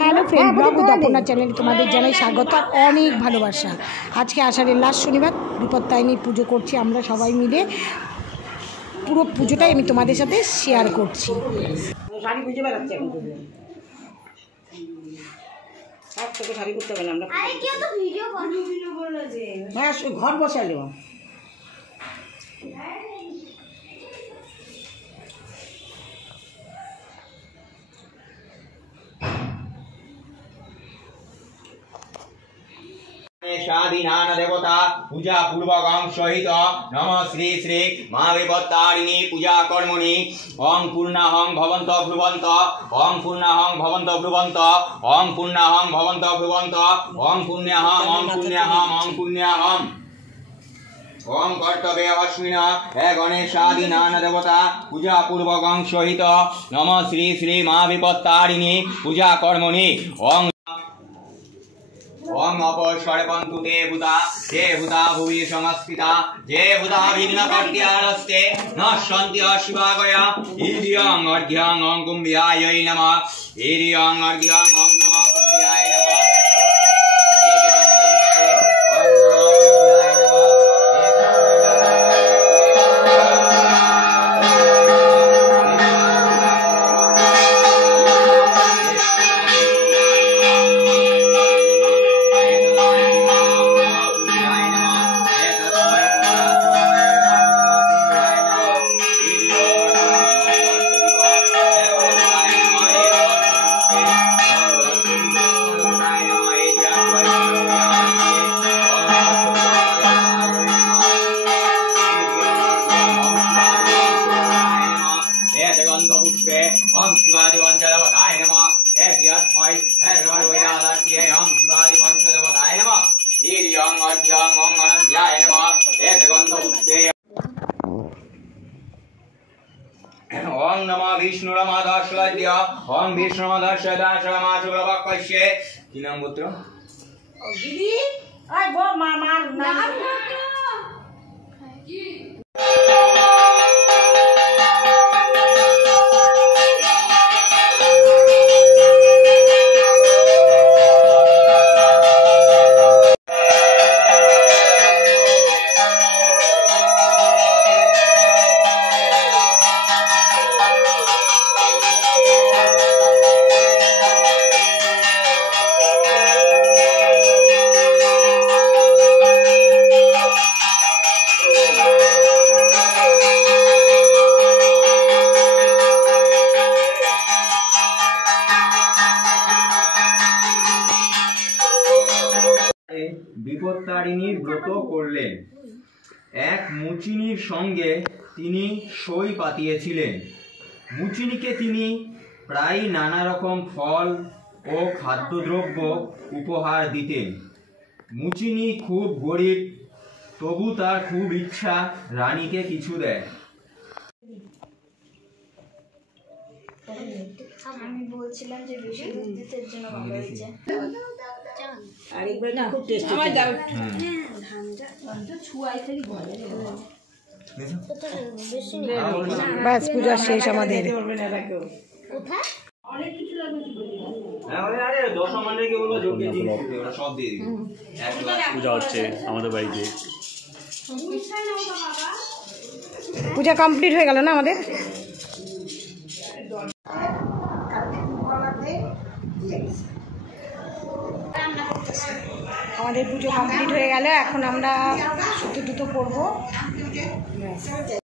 Hello friend, blog with Aparna চ্যানেলে তোমাদের জানাই স্বাগত আর অনেক ভালোবাসা। আজকে আষাঢ়ের লাস্ট শনিবার, বিপত্তারিণী পুজো করছি আমরা সবাই মিলে। পুরো পুজোটাই আমি তোমাদের সাথে শেয়ার করছি। শাড়ি বুঝে বেড়াচ্ছে এখন সব থেকে শাড়ি করতে হবে না আমরা। হ্যাঁ, ঘর বসাইলো। शादीनान देवता पूजा पूर्वकं सहित नम श्री श्री महाविपत्तारिणी पूजा कर्मणि ओं पूर्णाहं भवन्त ब्रुवन्त ओं पूर्णाहं भवन्त ब्रुवन्त ओं पूर्णाहं भवन्त ब्रुवन्त ओं पुण्याहं ओं पुण्याहं ओं पुण्याहं ओं कर्तव्य अस्मिन् हे गणेशादीनान देवता पूजा पूर्वकं सहित नम श्री श्री महाविपत्तारिणी पूजा कर्मणि ओं ओं अपस्वर्पन्तु ते भूता भुवि संस्कृता जे भूता भिन्नकर्त्यारस्ते नश्यन्ति शिवागया ईर्यं अर्घ्यं ओं कुम्भ्यायै नमः ईर्यं अर्घ्यं ओं नमः कुम्भ्याय नमः। ओं शिवादि वंशदेवताय नमः हे यस्मै हे सर्ववेदादार्त्यै ओं शिवादि वंशदेवताय नमः ईर्यं अर्घ्यं ओं अनन्याय नमः हे गन्धपुष्पे ओं नमः विष्णुरमादाश्रय ओं विष्णुरमादाश्रय दाश्रमाशुभवक्ष्ये কি নাম পুত্র দিদি আই গো মামার নাম কি বিপত্তারিণীর ব্রত করলেন। এক মুচিনির সঙ্গে তিনি সই পাতিয়েছিলেন। মুচিনিকে তিনি প্রায় নানা রকম ফল ও খাদ্যদ্রব্য উপহার দিতেন। মুচিনি খুব গরিব, তবু তার খুব ইচ্ছা রানীকে কিছু দেয়। আমি বলছিলাম যে বেশি দুধ দিতে জন্য ভালো হয়েছে। আরেকবার খুব টেস্টি আমার দাও। ধানটা ছুয়াই খালি বলে বাস পূজা শেষ আমাদের। কোথায় অনেক কিছু লাগবে। হ্যাঁ আরে 10 মানে কি বলবো জোরকে দিন ওরা সব দিয়ে দিই। পূজা হচ্ছে আমাদের বাড়িতে। পূজা কমপ্লিট হয়ে গেল না আমাদের। আমাদের পুজো কমপ্লিট হয়ে গেল, এখন আমরা সুতো টুতো করবো।